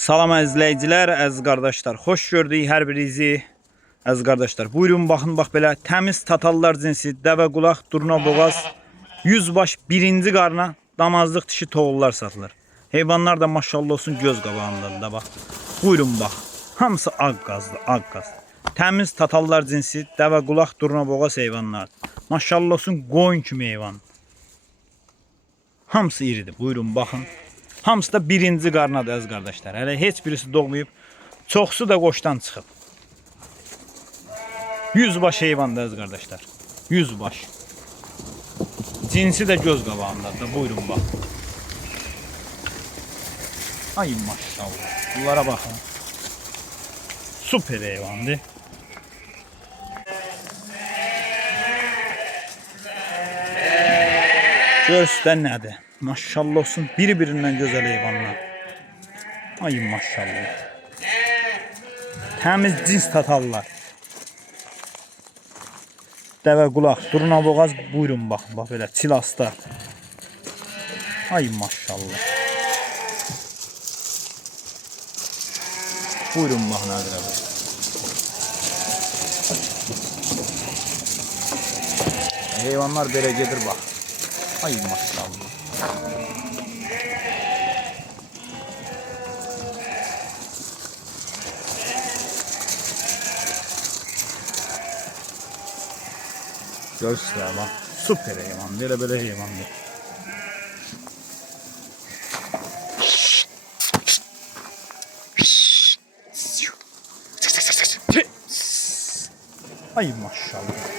Salam izləyicilər, əziz qardaşlar. Xoş gördük hər birinizi. Əziz qardaşlar, buyurun baxın, bax belə təmiz tatallar cinsi, dəvə qulaq, durna boğaz, 100 baş birinci qarna damazlıq dişi toğullar satılır. Heyvanlar da maşallah olsun göz qabağındadır da bax. Buyurun bax. Hamısı ağ qazlı, ağ qaz. Təmiz tatallar cinsi, dəvə qulaq, durna boğaz heyvanlar. Maşallah olsun qoyun kimi heyvan. Hamısı iridir. Buyurun baxın. Hamısı da birinci qarnadır əziz qardaşlar. Hələ heç birisi doğmayıb. Çoxsu da qoşdan çıxıb. 100 baş heyvandır əziz qardaşlar. 100 baş. Cinsi də göz qabağındadır. Buyurun bax. Ay maşallah. Bunlara baxın. Süper heyvandır. Görsdən nədir? Maşallah olsun. Biri-birindən gözəl heyvanlar. Ay maşallah. Təmiz cins tatallar. Dəvə qulaq, durna boğaz, buyurun baxın. Bax belə çilaslar. Ay maşallah. Buyurun baxın əzrəbi. Heyvanlar belə gedir bax. Ay maşallah. Görsünler bak. Süper heyvan. Böyle heyvandır. Ay maşallah.